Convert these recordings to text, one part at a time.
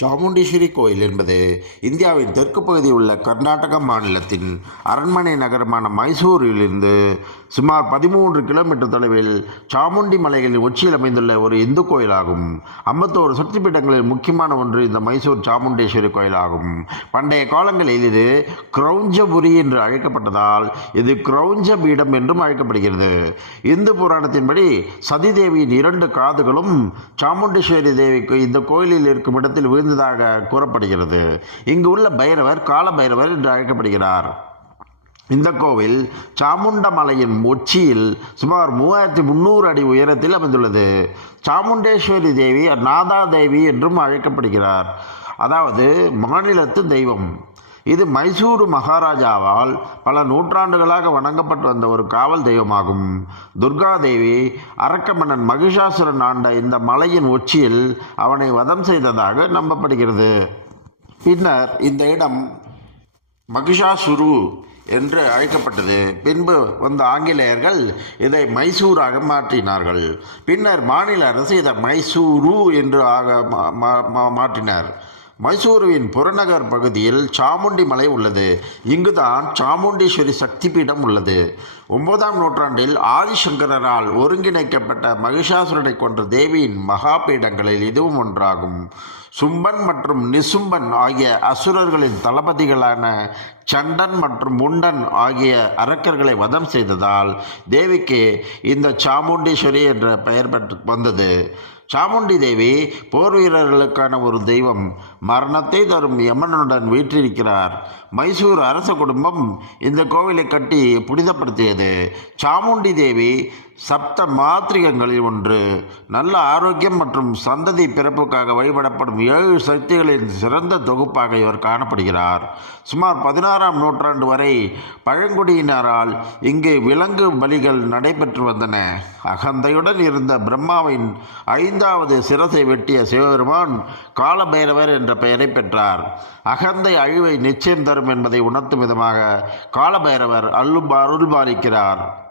சாமுண்டீஸ்வரி கோயில் என்பது இந்தியாவின் தெற்கு பகுதியில் உள்ள கர்நாடக மாநிலத்தின் அரண்மனை நகரமான மைசூரிலிருந்து சுமார் பதிமூன்று கிலோமீட்டர் தொலைவில் சாமுண்டி மலைகளின் உச்சியில் அமைந்துள்ள ஒரு இந்து கோயிலாகும். ஐம்பத்தோரு சக்தி பீடங்களில் முக்கியமான ஒன்று இந்த மைசூர் சாமுண்டேஸ்வரி கோயிலாகும். பண்டைய காலங்களில் இது கிரௌஞ்சபுரி என்று அழைக்கப்பட்டதால் இது கிரௌஞ்ச பீடம் என்றும் அழைக்கப்படுகிறது. இந்து புராணத்தின்படி சதி தேவியின் இரண்டு காதுகளும் சாமுண்டீஸ்வரி தேவிக்கு இந்த கோயிலில் இருக்கும் இடத்தில் விழுந்து இருந்ததாக கூறப்படுகிறது. இங்கு உள்ள பைரவர் கால பைரவர் என்று அழைக்கப்படுகிறார். இந்த கோவில் சாமுண்டமலையின் உச்சியில் சுமார் மூவாயிரத்தி முந்நூறு அடி உயரத்தில் அமைந்துள்ளது. சாமுண்டேஸ்வரி தேவி நாதா தேவி என்றும் அழைக்கப்படுகிறார். அதாவது மாநிலத்து தெய்வம். இது மைசூரு மகாராஜாவால் பல நூற்றாண்டுகளாக வணங்கப்பட்டு வந்த ஒரு காவல் தெய்வமாகும். துர்கா தேவி அரக்கமன்னன் மகிஷாசுரன் ஆண்ட இந்த மலையின் உச்சியில் அவனை வதம் செய்ததாக நம்பப்படுகிறது. பின்னர் இந்த இடம் மகிஷாசுரு என்று அழைக்கப்பட்டது. பின்பு வந்த ஆங்கிலேயர்கள் இதை மைசூராக மாற்றினார்கள். பின்னர் மாநில அரசு இதை மைசூரு என்று ஆக மா- மா- மா- மாற்றினார். மைசூருவின் புறநகர் பகுதியில் சாமுண்டி மலை உள்ளது. இங்குதான் சாமுண்டீஸ்வரி சக்தி பீடம் உள்ளது. ஒன்பதாம் நூற்றாண்டில் ஆதிசங்கரால் ஒருங்கிணைக்கப்பட்ட மகிஷாசுரனை கொன்ற தேவியின் மகாபீடங்களில் இதுவும் ஒன்றாகும். சும்பன் மற்றும் நிசும்பன் ஆகிய அசுரர்களின் தளபதிகளான சண்டன் மற்றும் முண்டன் ஆகிய அரக்கர்களை வதம் செய்ததால் தேவிக்கு இந்த சாமுண்டீஸ்வரி என்ற பெயர் பெற்று வந்தது. சாமுண்டி தேவி போர் வீரர்களுக்கான ஒரு தெய்வம் மரணத்தை தரும் யமனுடன் வீற்றிருக்கிறார். மைசூர் அரச குடும்பம் இந்த கோவிலை கட்டி புனிதப்படுத்தியது. சாமுண்டி தேவி சப்த மாத்திரிகங்களில் ஒன்று. நல்ல ஆரோக்கியம் மற்றும் சந்ததி பிறப்புக்காக வழிபடப்படும் ஏழு சக்திகளின் சிறந்த தொகுப்பாக இவர் காணப்படுகிறார். சுமார் பதினாறாம் நூற்றாண்டு வரை பழங்குடியினரால் இங்கு விலங்கு பலிகள் நடைபெற்று வந்தன. அகந்தையுடன் இருந்த பிரம்மாவின் ஐந்தாவது சிரசை வெட்டிய சிவபெருமான் காலபைரவர் என்ற பெயரை பெற்றார். அகந்தை அழிவை நிச்சயம் தரும் என்பதை உணர்த்தும் விதமாக காலபைரவர் அள்ளு அருள்பாலிக்கிறார்.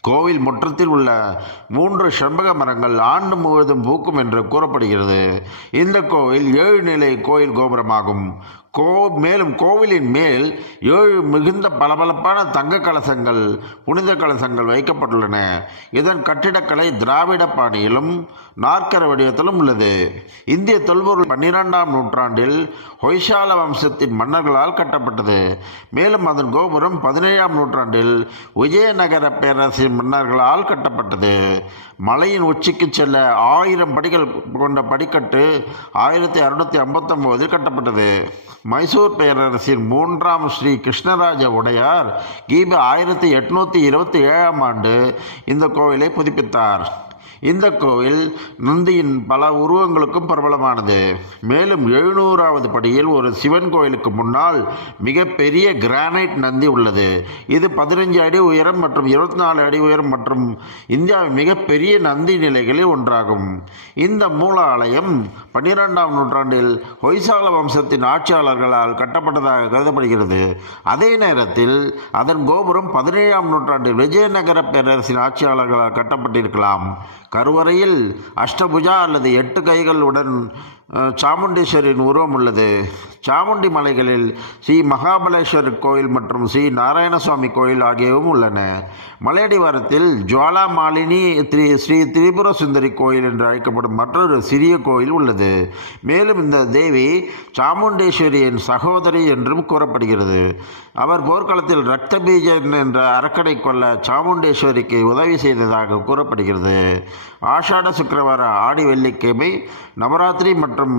கோவில் முற்றத்தில் உள்ள மூன்று செண்பக மரங்கள் ஆண்டு முழுவதும் பூக்கும் என்று கூறப்படுகிறது. இந்த கோவில் ஏழு நிலை கோயில் கோபுரமாகும். கோ மேலும் கோவிலின் மேல் ஏழு மிகுந்த பளபளப்பான தங்க கலசங்கள் புனித கலசங்கள் வைக்கப்பட்டுள்ளன. இதன் கட்டிடக்கலை திராவிட பாணியிலும் நாற்கர வடிவத்திலும் உள்ளது. இந்திய தொல்பொருள் பன்னிரெண்டாம் நூற்றாண்டில் ஹொய்சால வம்சத்தின் மன்னர்களால் கட்டப்பட்டது. மேலும் அதன் கோபுரம் பதினேழாம் நூற்றாண்டில் விஜயநகர பேரரசின் மன்னர்களால் கட்டப்பட்டது. மலையின் உச்சிக்கு செல்ல ஆயிரம் படிகள் கொண்ட படிக்கட்டு ஆயிரத்தி அறுநூத்தி ஐம்பத்தொம்போதில் கட்டப்பட்டது. மைசூர் பேரரசின் மூன்றாம் ஸ்ரீ கிருஷ்ணராஜ உடையார் கிபி ஆயிரத்தி எட்நூற்றி இருபத்தி ஏழாம் ஆண்டு இந்த கோவிலை புதுப்பித்தார். இந்த கோவில் நந்தியின் பல உருவங்களுக்கும் பிரபலமானது. மேலும் எழுநூறாவது படியில் ஒரு சிவன் கோயிலுக்கு முன்னால் மிகப்பெரிய கிரானைட் நந்தி உள்ளது. இது பதினஞ்சு அடி உயரம் மற்றும் இருபத்தி நாலு அடி உயரம் மற்றும் இந்தியாவின் மிகப்பெரிய நந்தி நிலைகளில் ஒன்றாகும். இந்த மூல ஆலயம் பன்னிரெண்டாம் நூற்றாண்டில் ஹொய்சால வம்சத்தின் ஆட்சியாளர்களால் கட்டப்பட்டதாக கருதப்படுகிறது. அதே நேரத்தில் அதன் கோபுரம் பதினேழாம் நூற்றாண்டில் விஜயநகர பேரரசின் ஆட்சியாளர்களால் கட்டப்பட்டிருக்கலாம். கருவறையில் அஷ்டபுஜா அல்லது எட்டு கைகளுடன் சாமுண்டீஸ்வரின் உருவம் உள்ளது. சாமுண்டி மலைகளில் ஸ்ரீ மகாபலேஸ்வரர் கோயில் மற்றும் ஸ்ரீ நாராயணசுவாமி கோயில் ஆகியவும் உள்ளன. மலையடிவாரத்தில் ஜுவாலா மாலினி திரி ஸ்ரீ திரிபுர சுந்தரி கோயில் என்று அழைக்கப்படும் மற்றொரு சிறிய கோயில் உள்ளது. மேலும் இந்த தேவி சாமுண்டேஸ்வரியின் சகோதரி என்றும் கூறப்படுகிறது. அவர் போர்க்களத்தில் ரத்த பீஜன் என்ற அரக்கனை கொல்ல சாமுண்டேஸ்வரிக்கு உதவி செய்ததாக கூறப்படுகிறது. ஆஷாட சுக்கரவார ஆடி வெள்ளிக்கிழமை நவராத்திரி மற்றும் மற்றும்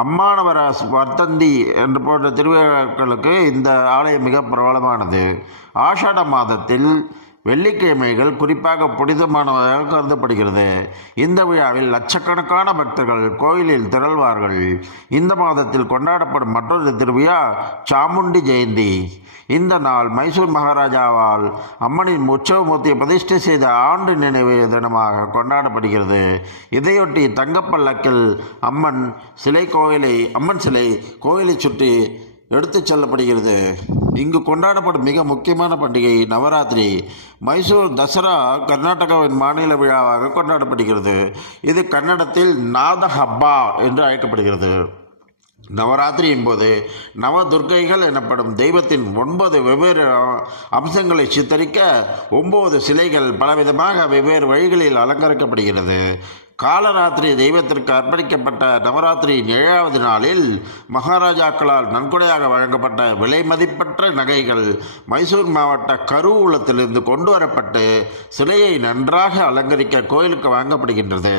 அம்மானவர வர்த்தந்தி என்று போன்ற திருவிழாக்களுக்கு இந்த ஆலயம் மிக பிரபலமானது. ஆஷாட மாதத்தில் வெள்ளிக்கிழமைகள் குறிப்பாக புனிதமானதாக கருதப்படுகிறது. இந்த விழாவில் லட்சக்கணக்கான பக்தர்கள் கோயிலில் திரள்வார்கள். இந்த மாதத்தில் கொண்டாடப்படும் மற்றொரு திருவிழா சாமுண்டி ஜெயந்தி. இந்த நாள் மைசூர் மகாராஜாவால் அம்மனின் உற்சவமூர்த்தியை பிரதிஷ்டை செய்த ஆண்டு நினைவு தினமாக கொண்டாடப்படுகிறது. இதையொட்டி தங்கப்பல்லக்கில் அம்மன் சிலை கோயிலை அம்மன் சிலை கோயிலை சுற்றி எடுத்துச் செல்லப்படுகிறது. இங்கு கொண்டாடப்படும் மிக முக்கியமான பண்டிகை நவராத்திரி. மைசூர் தசரா கர்நாடகாவின் மாநில விழாவாக கொண்டாடப்படுகிறது. இது கன்னடத்தில் நாத ஹப்பா என்று அழைக்கப்படுகிறது. நவராத்திரியின் போது நவதுர்க்கைகள் எனப்படும் தெய்வத்தின் ஒன்பது வெவ்வேறு அம்சங்களை சித்தரிக்க ஒன்பது சிலைகள் பலவிதமாக வெவ்வேறு வழிகளில் அலங்கரிக்கப்படுகிறது. காலராத்திரி தெய்வத்திற்கு அர்ப்பணிக்கப்பட்ட நவராத்திரியின் ஏழாவது நாளில் மகாராஜாக்களால் நன்கொடையாக வழங்கப்பட்ட விலை மதிப்பற்ற நகைகள் மைசூர் மாவட்ட கருவூலத்திலிருந்து கொண்டு வரப்பட்டு சிலையை நன்றாக அலங்கரிக்க கோயிலுக்கு வாங்கப்படுகின்றது.